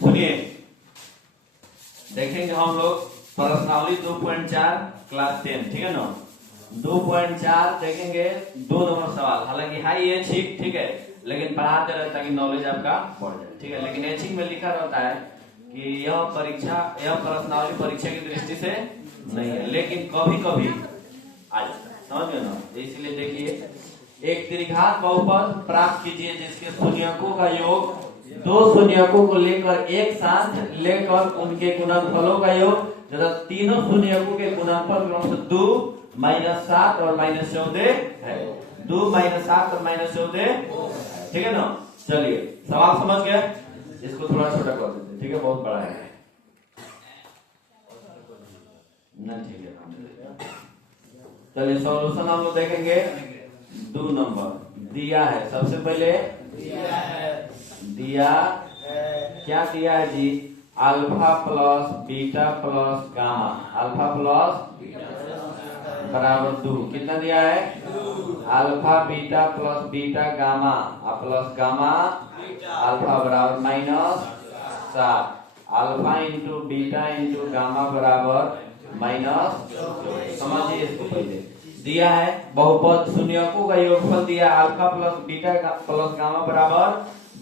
सुनिए, देखेंगे हम लोग प्रश्नावली 2.4 क्लास 10, ठीक है ना। 2.4 देखेंगे 2 नंबर सवाल। हालांकि हाई ऐच्छिक, ठीक है, लेकिन पढ़ाते रहता है कि नॉलेज आपका बढ़ जाए, ठीक है। लेकिन ऐच्छिक में लिखा रहता है कि यह प्रश्नावली परीक्षा की दृष्टि से नहीं है, लेकिन कभी कभी आ जाता है, समझ गए ना। इसलिए देखिए, एक त्रिघात बहुपद प्राप्त कीजिए जिसके शून्यकों का योग दो शून्यकों को लेकर एक साथ लेकर उनके गुणनफलों का योग तथा तीनों शून्यकों के गुणनफल क्रमशः 2, -7 और -14 है। 2, -7 और -14, ठीक है ना। चलिए, सवाल समझ गए, इसको थोड़ा छोटा कर देते हैं, ठीक है, बहुत बड़ा है ना, ठीक है। चलिए, सॉल्यूशन हम लोग देखेंगे। 2 नंबर दिया है, सबसे पहले दिया क्या दिया है जी, alpha plus beta plus gamma, alpha plus बराबर 2, कितना दिया है, alpha beta plus beta gamma plus gamma alpha बराबर -7, alpha into beta into gamma बराबर -14। समझिए इसको, पहले दिया है बहुपद शून्यकों का योगफल दिया, alpha plus beta plus gamma बराबर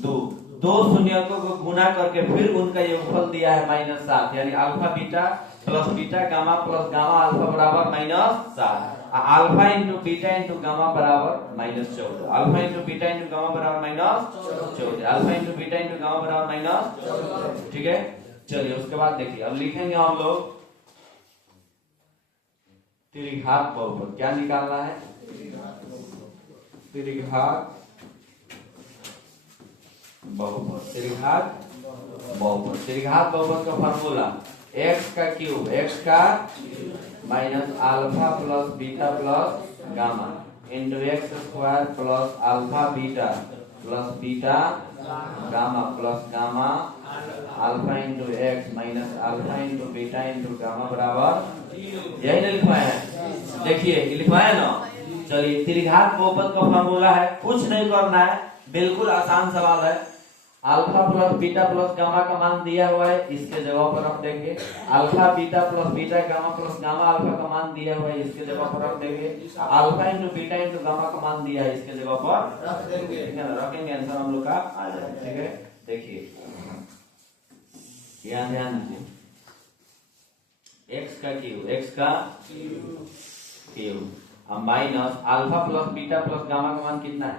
2, दो शून्यकों को गुना करके फिर उनका योगफल दिया है -7, यानी alpha beta plus beta gamma plus gamma alpha बराबर -7, alpha into beta into gamma बराबर -14, alpha into beta into gamma बराबर -14, alpha into beta into gamma बराबर -14, ठीक है। चलिए, उसके बाद देखिए, अब लिखेंगे हम लोग त्रिघात बहुपद। क्या निकालना है, त्रिघात बहुपद, त्रिघात बहुपद। त्रिघात बहुपद का फॉर्मूला x का क्यूब, x का minus alpha plus beta plus gamma into x square plus alpha beta plus beta gamma plus gamma alpha into x minus alpha into beta into gamma बराबर, यही ना लिखवाया है, देखिए लिखवाया ना। चलिए, त्रिघात बहुपद का फॉर्मूला है, कुछ नहीं करना है, बिल्कुल आसान सवाल है। Alpha plus beta plus gamma का मान दिया हुआ है, इसके जगह पर रख देंगे। Alpha beta plus beta gamma plus gamma alpha का मान दिया हुआ है, इसके जगह पर रख देंगे। Alpha into beta into gamma का मान दिया है, इसके जगह पर रख देंगे, ठीक है, रखेंगे, आंसर हम लोग का आ जाएगा, ठीक है। देखिए, यहाँ ध्यान दीजिए, x का क्यूब, x का cube minus alpha plus beta plus gamma का मान कितना है,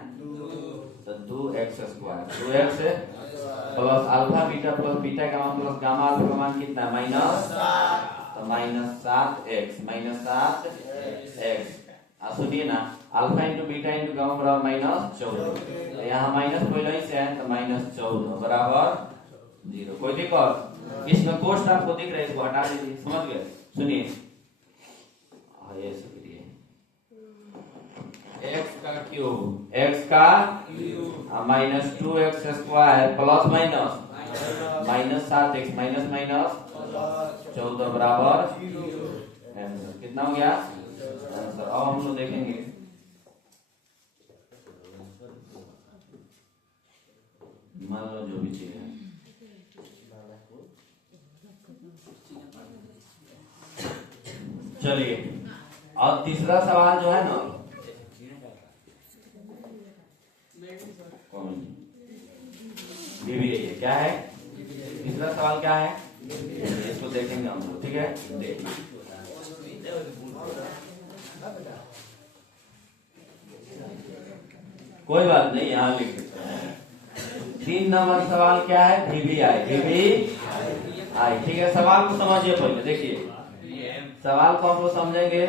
तो 2x square, 2x plus alpha beta plus beta gamma plus gamma alpha का मान कितना है, -7x, -7x। सुनिए ना, alpha into beta into gamma बराबर -14, यहाँ माइनस पहले ही से है, तो -14 बराबर 0। कोई दिक्कत, इसमें कोष्ठ आपको दिख रहा है, इसको हटा दीजिए, समझ गए। सुनिए, ये x का क्यूब, x का minus 2x square plus minus 7x minus 14 बराबर कितना हो गया आंसर। अब हम लोग देखेंगे मान लो जो भी चीज है, चलिए। और तीसरा सवाल जो है ना, बीबीए, क्या है तीसरा सवाल, क्या है, इसको देखेंगे हम लोग, ठीक है। कोई बात नहीं, यहाँ लिख देते हैं। 3 नंबर सवाल क्या है, VBI, ठीक है। सवाल को समझिए पहले, देखिए सवाल को हम लोग समझेंगे।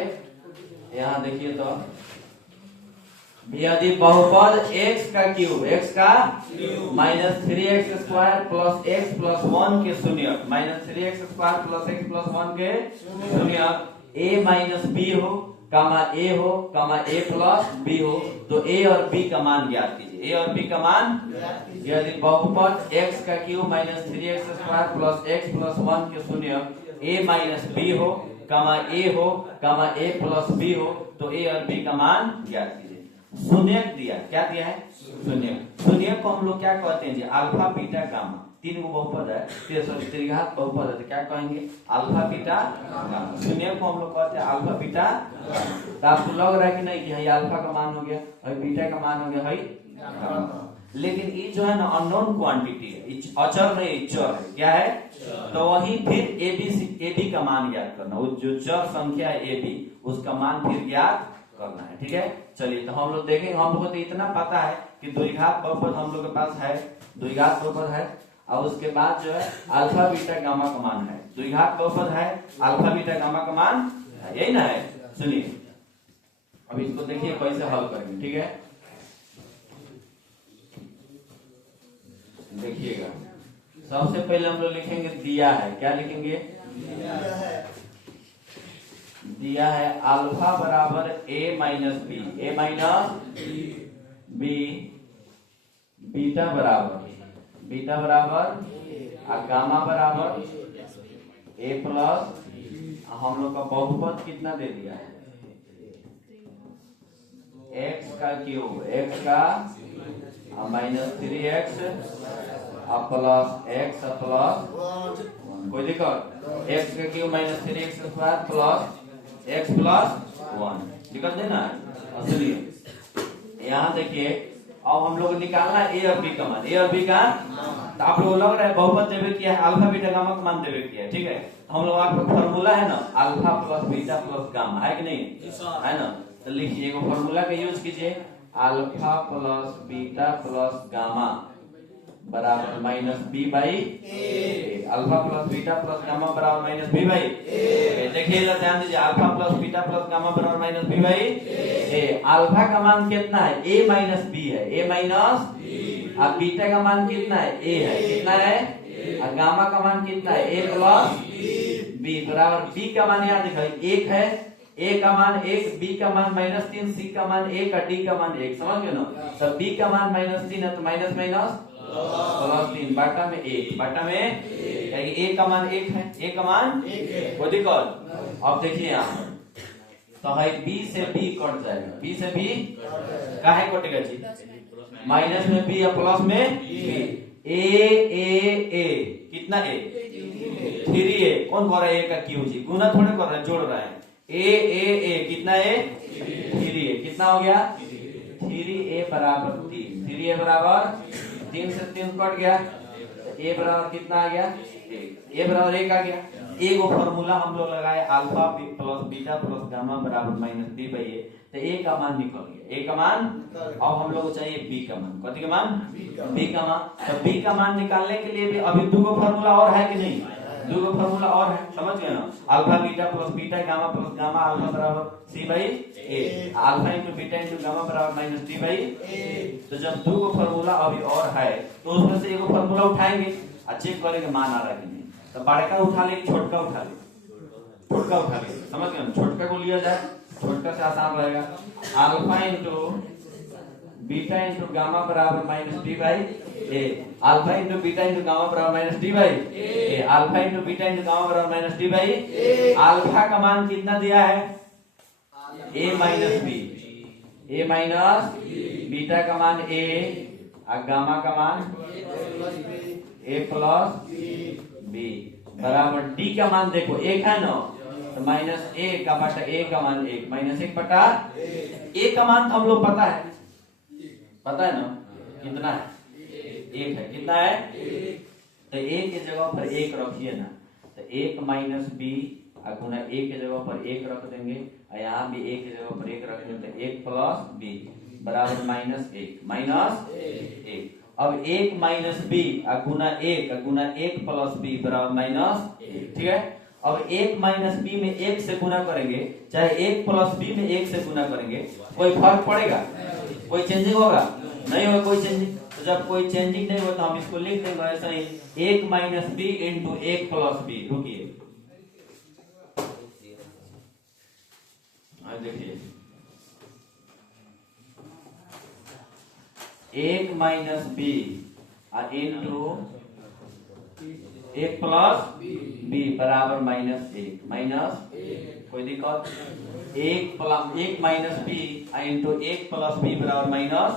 यहाँ देखिए, तो यदि बहुपद x का क्यूब, x का -3x square plus x plus 1 के शून्यक, -3x square plus x plus 1 के शून्यक a माइनस b हो, कामा a हो, कामा a प्लस b हो, तो a और b का मान ज्ञात कीजिए, a और b का मान। यदि बहुपद x का cube -3x square plus x plus 1 के शून्यक a माइनस b हो, कामा a हो, कामा a प्लस b हो, तो a और b का मान ज्ञात कीजिए। शून्यक दिया, क्या दिया है? शून्यक। शून्यक को हम लोग क्या कहते हैं जी? Alpha beta gamma. तीन को बहुपद है, सॉरी त्रिघात बहुपद है, तो क्या कहेंगे? Alpha beta gamma. शून्यक को हम लोग कहते हैं अल्फा बीटा गामा। तो आपको लग रहा है कि नहीं कि है अल्फा का मान हो गया और बीटा का मान हो गया है गामा। लेकिन ये जो है ना अननोन क्वांटिटी है, अचर नहीं चर है। क्या है? तो वही फिर एबी का मान ज्ञात करना, वो जो चर संख्या है एबी उसका मान फिर ज्ञात करना है। ठीक है, चलिए तो हम लोग देखेंगे। हम लोग को तो इतना पता है कि द्विघात बहुपद हम लोग के पास है, द्विघात बहुपद है, और उसके बाद जो है अल्फा बीटा गामा का मान है। द्विघात बहुपद है, अल्फा बीटा गामा का मान है, यही ना है? सुनिए अब इसको देखिए कैसे हल करेंगे। ठीक है, देखिएगा। सबसे पहले हम लोग लिखेंगे दिया है। क्या लिखेंगे? दिया है अल्फा बराबर ए minus B, A minus B, beta बराबर और गामा बराबर ए प्लस, हम लोग का बहुपद कितना दे दिया है? एक्स का क्यूब, एक्स का -3x प्लस एक्स प्लस, कोई दिक्कत? एक्स का cube -3x square plus x plus 1, दिक्कत नहीं ना? चलिए यहाँ देखिए, अब हम लोग निकालना ए और बी का मान। ए और बी का तो आप लोग लग रहा है बहुपद देवे किया है, अल्फा बीटा गामा का मान देवे किया है। ठीक है, हम लोग आपका फॉर्मूला है ना alpha plus beta plus gamma, है कि नहीं? है ना? तो लिखिए एगो फॉर्मूला का यूज कीजिए, alpha plus beta plus gamma बराबर minus B by A. Alpha plus beta plus gamma बराबर माइनस बी बाई ए। देखिए ध्यान दीजिए, alpha plus beta plus gamma बराबर minus B by A. Alpha का मान कितना है? ए माइनस बी है, ए माइनस, और बीटा का मान कितना है? ए है, कितना है? और गामा का मान कितना है? ए प्लस बी बराबर बी का मान यहाँ दिखाई 1 है, ए का मान 1, बी का मान -3, सी का मान 1 और डी का मान 1, समझ गए ना? तो बी का मान -3 है तो माइनस माइनस +3 बाटा में 1, बाटा में ए का मान 1 है, ए का मान 1 कोई दिक्कत? अब देखिए यहाँ तो है बी से बी कट जाएगा, बी से बी काहे कटेगा जी? माइनस में बी या प्लस में बी। ए कितना? ए 3a, कौन कर रहा है? ए का क्यू जी, गुना थोड़े कर रहा है, जोड़ रहा है। ए कितना है? 3a, कितना हो गया? 3a बराबर 3, 3a बराबर 3 से 3 कट गया, ए बराबर कितना आ गया? ए बराबर 1 आ गया। एक फॉर्मूला हम लोग लगाए alpha plus beta plus gamma बराबर -b बाई ए, तो ए का मान निकल गया, ए का मान। अब हम लोग को चाहिए बी का मान, कथी का मान? बी का मान। तो बी का मान निकालने के लिए भी अभी दो फॉर्मूला और है कि नहीं? दो फॉर्मूला और है, समझ गए ना? Alpha beta plus beta gamma plus gamma alpha बराबर c by A, alpha into beta into gamma बराबर -d बाई ए। तो जब दो फॉर्मूला अभी और है तो उसमें से एक फॉर्मूला उठाएंगे और चेक करेंगे मान आ रहा है कि नहीं। तो बड़का उठा ले, छोटका उठा ले, छोटका उठा ले, समझ गए ना? छोटका को लिया जाए, छोटका से आसान रहेगा। Alpha into beta into gamma बराबर -d by A, alpha into beta into gamma बराबर -d by A, alpha into beta into gamma बराबर -d बाई ए। अल्फा का मान कितना दिया है? a minus B, A minus beta का मान a और गामा का मान a प्लस बी बराबर d का मान देखो 1 है ना, तो -1 का बटा a का मान 1, -1 बटा a का मान तो हम लोग पता है ना कितना है? 1 है, कितना है? तो a के जगह पर 1 रखिए ना, तो 1 माइनस बी गुना a के जगह पर 1 रख देंगे और यहाँ भी a के जगह पर 1 रख देंगे, तो 1 प्लस बी बराबर -1 अब 1 माइनस बी गुना 1 प्लस बी बराबर -1, ठीक है? अब 1 माइनस बी में 1 से गुना करेंगे, चाहे 1 प्लस बी में 1 से गुना करेंगे, कोई फर्क पड़ेगा? कोई चेंजिंग होगा? नहीं होगा कोई चेंजिंग। तो जब कोई चेंजिंग नहीं हो तो हम इसको लिख देंगे ऐसा ही, 1 minus B into 1 plus B. रुकिए, देखिए 1 माइनस बी इंटू एक प्लस बी बराबर माइनस एक, कोई दिक्कत? एक माइनस बी इंटू एक प्लस बी बराबर माइनस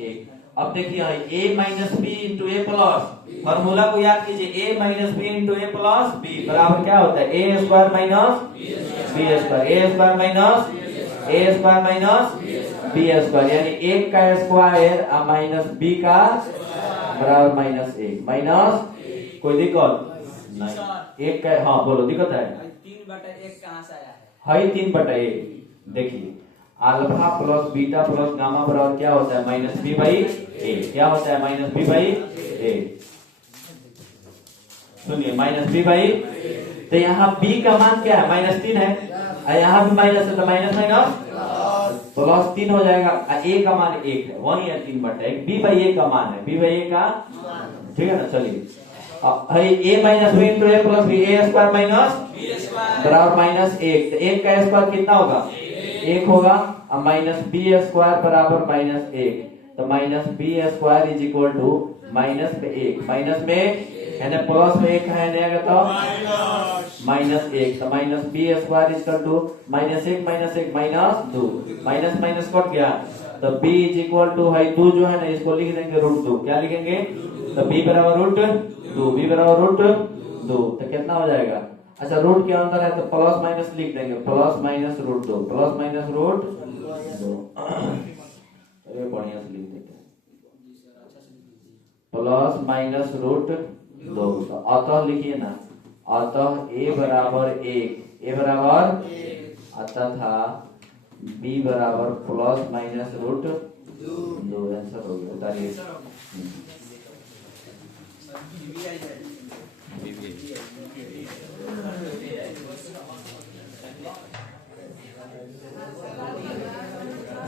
एक। अब देखिए a minus B into A plus, formula को याद कीजिए, a minus B into A plus B बराबर क्या होता है? A square minus B square, A square minus B square, यानी एक का स्क्वायर माइनस बी का बराबर माइनस एक, माइनस कोई दिक्कत नहीं? एक का, हाँ बोलो दिक्कत है? 3/1 कहाँ से आया है? 3/1। देखिए alpha plus beta plus gamma बराबर क्या होता है? माइनस बी बाई ए। क्या होता है? माइनस बी बाई ए। सुनिए माइनस बी बाई, तो यहाँ बी का मान क्या है? -3 है, और यहाँ भी माइनस है, तो माइनस प्लस 3 हो जाएगा। ए का मान 1 है, वही है 3/1। बी बाई ए का मान है, बी बाई ए का, ठीक है ना? चलिए ए minus B into A plus B, A square minus बराबर -1, तो 1 का स्क्वायर कितना होगा? 1 होगा, और माइनस बी स्क्वायर बराबर -1, तो minus B square is equal to -1, minus में यानी प्लस में 1 है नहीं, तो -1, तो minus B square is equal to -1 -2, minus minus cut गया, तो b इज इक्वल टू है 2 जो है ना, इसको लिख देंगे √2। क्या लिखेंगे? तो b बराबर √2, b बराबर √2, तो कितना हो जाएगा? अच्छा रूट के अंदर है तो प्लस माइनस लिख देंगे, प्लस माइनस √2, प्लस माइनस √2, अरे बढ़िया से लिख देते हैं, प्लस माइनस √2। तो अतः लिखिए ना, अतः a बराबर 1, a बराबर, तथा b बराबर प्लस माइनस √2। आंसर हो गया, बताइए।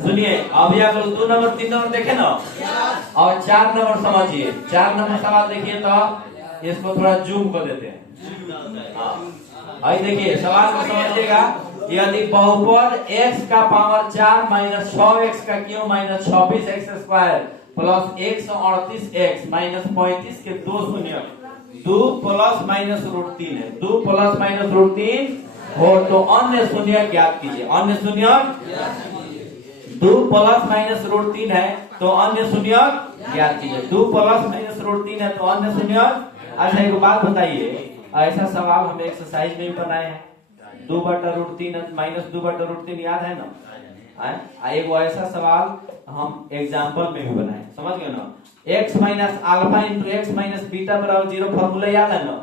सुनिए अभी आप लोग 2 नंबर 3 नंबर देखे ना, और 4 नंबर समझिए। 4 नंबर सवाल देखिए, तो इसको थोड़ा जूम कर देते हैं। हाँ देखिए सवाल को समझिएगा, यदि बहुपद x का पावर 4 माइनस 6x का cube minus 26x square plus 138x minus 35 के 2 शून्य 2 प्लस माइनस √3 है, 2 प्लस माइनस √3 हो, तो अन्य शून्य ज्ञात कीजिए। अन्य शून्य 2 प्लस माइनस √3 है, तो अन्य शून्य ज्ञात कीजिए। 2 प्लस माइनस √3 है, तो अन्य शून्य। अच्छा एक बात बताइए, ऐसा सवाल हम एक्सरसाइज में भी बनाए हैं, 2/√3 माइनस 2/√3 याद है ना? एक ऐसा सवाल हम एग्जाम्पल में भी बनाए, समझ गए ना? x minus alpha into x minus beta बराबर 0 फॉर्मूला याद है ना?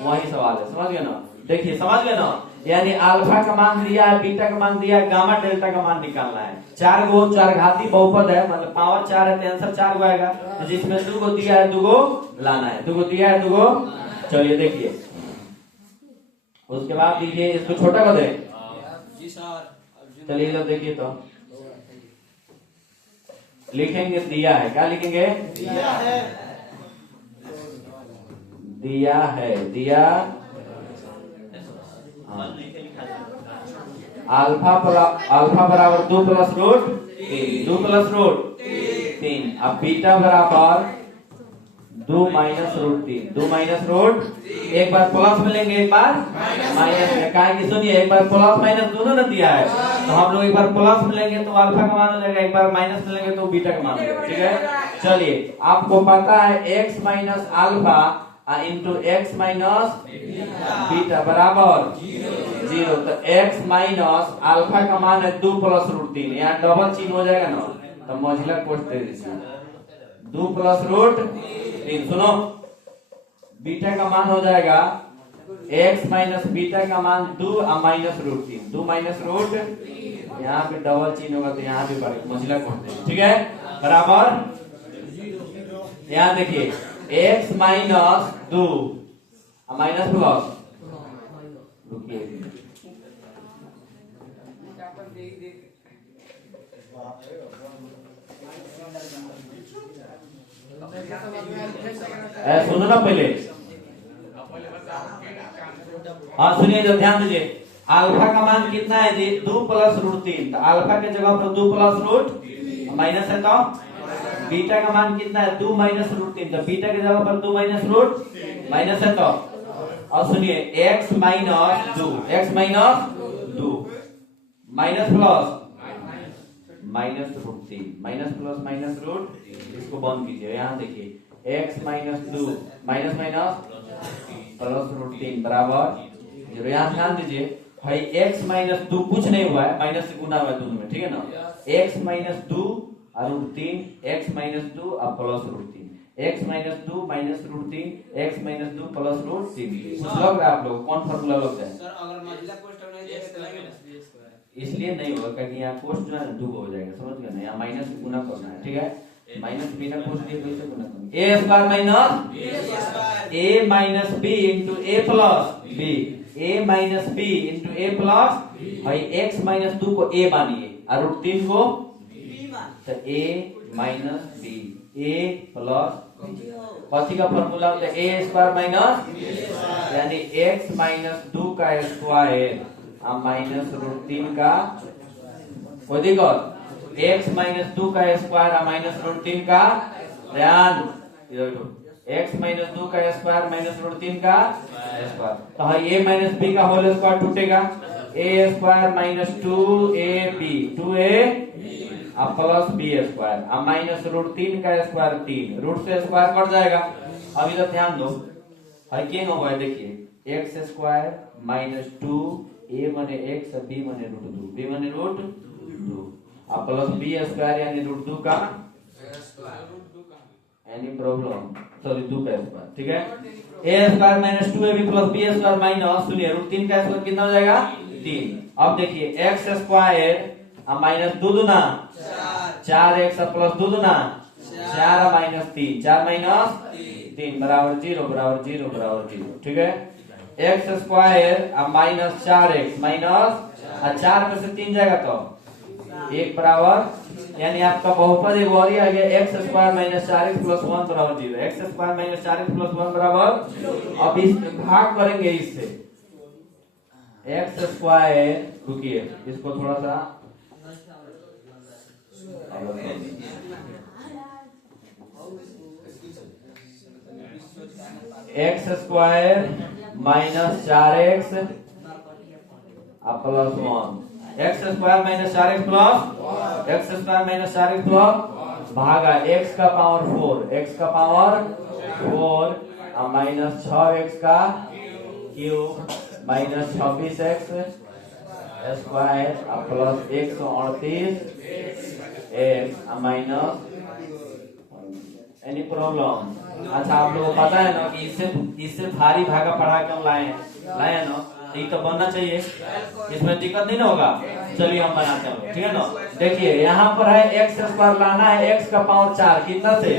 वही सवाल है, समझ गए ना? देखिए समझ गए ना? यानी अल्फा का मान दिया है, बीटा का मान दिया है, गामा डेल्टा का मान निकालना है। 4 गो 4 घाती बहुपद है, मतलब पावर 4 है, तो आंसर 4 गो आएगा। तो जिसमें 2 गो दिया है 2 गो लाना है, 2 गो दिया है 2 गो। चलिए देखिए, उसके बाद देखिए इसको छोटा कर दे जी सर। चलिए इधर देखिए, तो लिखेंगे दिया है, क्या लिखेंगे? दिया है, दिया है, दिया अल्फा बराबर 2 प्लस √3, 2 प्लस √3। अब बीटा बराबर 2 माइनस √3, 2 माइनस √, एक बार प्लस में लेंगे एक बार माइनस में, कहा कि सुनिए एक बार प्लस माइनस दोनों ने दिया है, तो हम लोग एक बार प्लस में लेंगे तो अल्फा का मान हो जाएगा, एक बार माइनस में लेंगे तो बीटा का मान हो जाएगा। ठीक है, चलिए आपको पता है x minus alpha into x minus beta बराबर 0, तो x माइनस अल्फा का मान है 2 प्लस √3, यहाँ डबल चिन्ह हो जाएगा ना, तो मझिला कोष्ठ दे दीजिए 2 प्लस √3। सुनो बीटा का मान हो जाएगा x माइनस बीटा का मान 2 माइनस √3, 2 माइनस √, यहाँ पे डबल चिन्ह होगा तो यहाँ भी मझिला कोष्ठ दे, ठीक है, बराबर। यहाँ देखिए x माइनस 2 माइनस प्लस, रुकिए सुनो ना पहले, हाँ सुनिए जो ध्यान दीजिए, अल्फा का मान कितना है जी? 2 प्लस √3, तो अल्फा के जगह पर 2 प्लस √ माइनस है, तो बीटा का मान कितना है? 2 माइनस √3, तो बीटा के जगह पर 2 माइनस √ माइनस है, तो अब सुनिए x minus 2 x minus 2 minus plus minus root 3 minus plus minus root, इसको बंद कीजिए। यहाँ देखिए x minus 2 minus minus plus root 3 बराबर 0। यहाँ ध्यान दीजिए भाई x माइनस 2 कुछ नहीं हुआ है, माइनस से गुना हुआ है दोनों में, ठीक है ना। x माइनस 2 और रूट 3, x माइनस 2 और plus root 3, x minus 2 minus root 3, x minus 2 plus root 3। कुछ लग रहा है आप लोग कौन फॉर्मूला लग जाए सर अगर मझला कोष्ठक नहीं देंगे तो लगेगा इसलिए नहीं होगा क्योंकि यहाँ कोष्ठ जो है ना 2 हो जाएगा, समझ गए ना। यहाँ माइनस से गुना करना है, ठीक है। माइनस बिना कोष्ठ दिए कैसे गुना करेंगे? a square minus a minus b into a plus b, a minus b into a plus भाई x माइनस 2 को a मानिए और रूट 3 को b मान तो a minus b, a plus कथी का फॉर्मूला होता है? a स्क्वायर माइनस यानी x माइनस 2 का स्क्वायर माइनस रूट 3 का कोई दिक्कत, x माइनस 2 का स्क्वायर माइनस रूट 3 का ध्यान, x माइनस 2 का स्क्वायर माइनस रूट 3 का स्क्वायर, तो a माइनस b का होल स्क्वायर टूटेगा, a square minus 2ab 2a plus b square minus root 3 का स्क्वायर 3, रूट से स्क्वायर कट जाएगा। अब इधर ध्यान दो भाई क्या होगा, देखिए x स्क्वायर माइनस 2 a माने x b माने रूट 2 b माने रूट 2 प्लस b स्क्वायर यानी रूट 2 का एनी प्रॉब्लम, सॉरी 2 का स्क्वायर, ठीक है। a square minus 2ab plus b square minus सुनिए रूट 3 का स्क्वायर कितना हो जाएगा 3। अब देखिए x स्क्वायर माइनस 2 दूना 4x प्लस 2 दूना 4 माइनस 3 4 माइनस 3 बराबर 0 बराबर 0 बराबर 0, ठीक है। x square minus 4x minus 4 में से 3 जाएगा तो 1 बराबर, यानी आपका बहुपद एक और ही आ गया x square minus 4x plus 1 बराबर 0, x square minus 4x plus 1 बराबर। अब इस भाग करेंगे इससे x स्क्वायर, रुकिए इसको थोड़ा सा x square minus 4x plus 1, x square minus 4x plus x square minus 4x plus भागा x का पावर 4, x का पावर 4 माइनस 6x का cube minus 26x square plus 138 x minus any problem. अच्छा आप लोगों को पता है ना कि इससे भारी भागा पढ़ा के हम लाए हैं ना, ये तो बनना चाहिए, इसमें दिक्कत नहीं ना होगा। चलिए हम बनाते हैं, ठीक है ना। देखिए यहाँ पर है x स्क्वायर लाना है, x का पावर 4 कितना से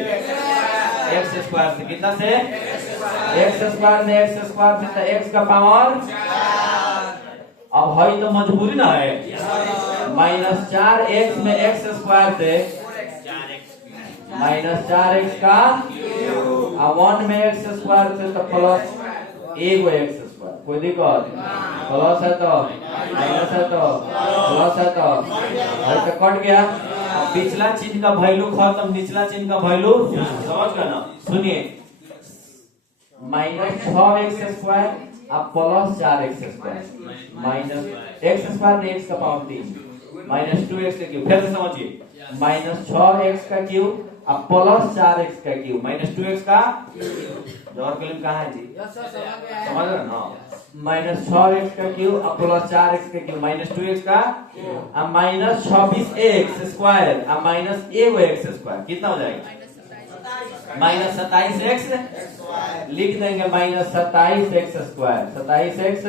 x स्क्वायर से, कितना से x स्क्वायर में x स्क्वायर से तो x का पावर, अब है तो मजबूरी ना है, माइनस 4x में x स्क्वायर से माइनस 4x का 1 में x स्क्वायर से तो प्लस 1 x स्क्वायर, कोई दिक्कत, प्लस है तो माइनस है तो प्लस है तो कट गया। अब पिछला चिन्ह का वैल्यू खत्म, निचला चिन्ह का वैल्यू समझ गए ना। सुनिए माइनस 6x स्क्वायर अब plus 4x square minus x square में x का पावर 3 माइनस 2x का क्यूब, फिर से समझिए माइनस 6x का क्यूब अब प्लस 4x का क्यूब माइनस 2x का जवाब कलम कहाँ है जी, समझ रहे ना। माइनस 6x का क्यूब अब प्लस 4x का क्यूब माइनस 2x का अब माइनस 26x स्क्वायर अब माइनस 1x स्क्वायर कितना हो जाएगा माइनस 27x, लिख देंगे माइनस 27x स्क्वायर 27x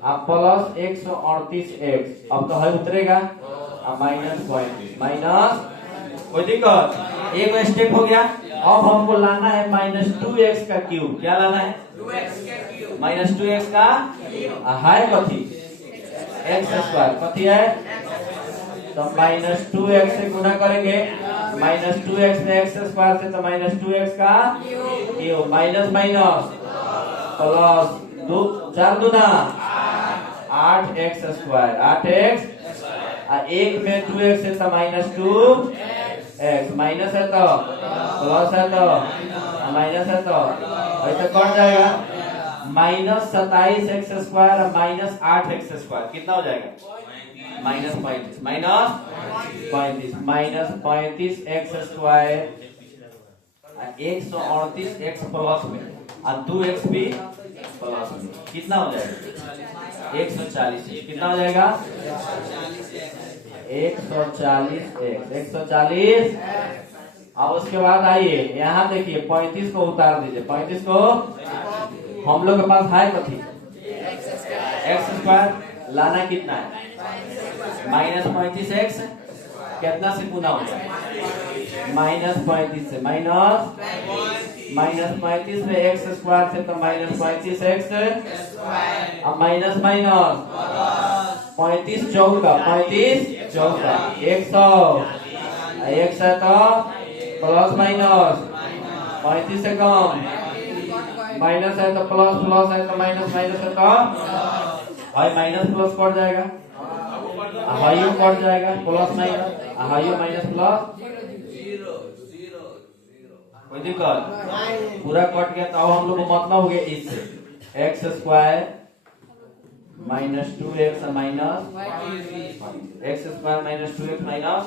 अब प्लस 138x, अब तो हल उतरेगा अब माइनस 35 माइनस, कोई दिक्कत, एक स्टेप हो गया। अब हमको लाना है माइनस 2x का क्यूब, क्या लाना है 2x का क्यूब माइनस 2x का है कथी x स्क्वायर, कथी है तो माइनस 2x से गुना करेंगे, माइनस 2x में x स्क्वायर से तो माइनस 2x का क्यूब माइनस माइनस प्लस 2 4 दूना 8x स्क्वायर 8x, एक में 2x है तो माइनस 2x, माइनस है तो प्लस है तो माइनस है तो ऐसे कट जाएगा माइनस 27x² और माइनस 8x², कितना हो जाएगा? Minus 35, minus 35x² 138x plus में और 2x भी प्लस में, कितना हो जाएगा? 140। कितना हो जाएगा? 140x। अब उसके बाद आइए यहाँ देखिए 35 को उतार दीजिए। 35 को हम लोग के पास है कथी? x² लाना कितना है? माइनस 35x कितना से गुना हो जाए? माइनस 35 से माइनस 35 में x² से तो माइनस 35x अब माइनस 35 चौका 100 1 है तो प्लस माइनस 35 से कम माइनस है तो प्लस है तो माइनस है तो भाई माइनस प्लस कट जाएगा, हाइयो कट जाएगा, प्लस माइनस हाइयो माइनस प्लस कोई दिक्कत? पूरा कट गया। तो हम लोग को मतलब हो गया इससे x² minus 2x minus x² minus 2x minus,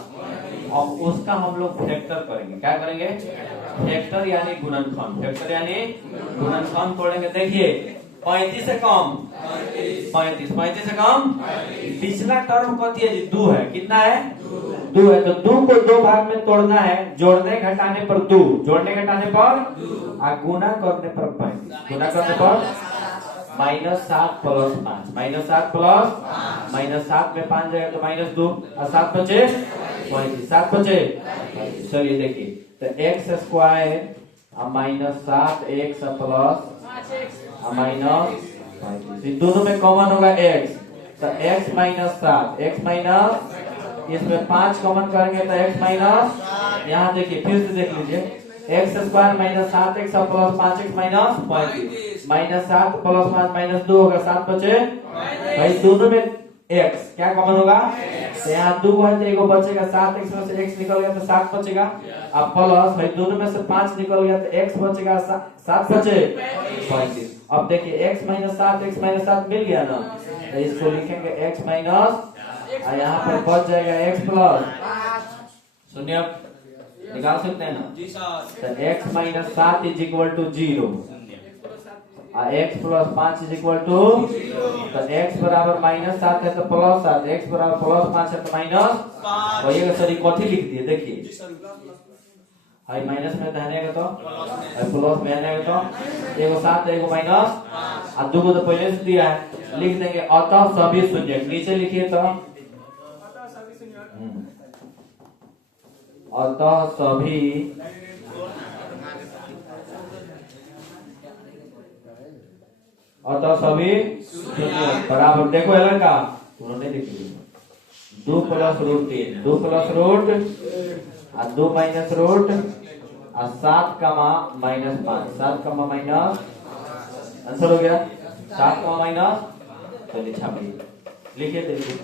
और उसका हम लोग फैक्टर करेंगे। क्या करेंगे? फैक्टर यानी गुणनखंड। फैक्टर यानी गुणनखंड तोड़ेंगे। देखिए 35 से कम 35 से कम पिछला टर्म कथी है जी? 2 है। कितना है? 2 है। तो 2 को 2 भाग में तोड़ना है, जोड़ने घटाने पर 2, जोड़ने घटाने पर और गुना करने पर 35, गुना करने पर -7 प्लस 5, -7 प्लस -7 में 5 जाएगा तो -2 और 7 बचे 35, 7 बचे। चलिए देखिए तो x² minus 7x plus minus 35, दोनों में कॉमन होगा x, तो x माइनस 7, x माइनस इसमें 5 कॉमन करेंगे तो x माइनस, यहाँ देखिए फिर से देख लीजिए x² minus 7x plus 5x minus 35, minus 7 plus 5 minus 2 होगा, 7 बचे। भाई दोनों में x क्या कॉमन होगा? तो यहाँ 2 है तो एगो बचेगा, 7x में से x निकल गया तो 7 बचेगा, अब प्लस भाई दोनों में से 5 निकल गया तो x बचेगा, 7 बचे 35। अब देखिए x माइनस 7 x माइनस 7 मिल गया ना, तो इसको लिखेंगे x माइनस और यहाँ पर बच जाएगा x प्लस। सुनिए निकाल सकते हैं ना जी सर। तो x minus 7 is equal to 0 और x प्लस 5 इज इक्वल टू, तो x बराबर -7 है तो प्लस 7, x बराबर प्लस 5 है तो माइनस 5। वही सर कथी लिख दिए देखिए, हाई माइनस में रहने तो प्लस में रहने तो एगो 7 एगो माइनस और 2 को तो पहले से दिया है, लिख देंगे अतः सभी शून्य। नीचे लिखिए तो अतः सभी बराबर। देखो है का उन्होंने लिख दिया 2 प्लस रूट 3, 2 प्लस रूट और 2 माइनस रूट और 7 comma minus 5, 7 comma minus, answer हो गया 7 कमा माइनस। चलिए छापिए लिखिए देखिए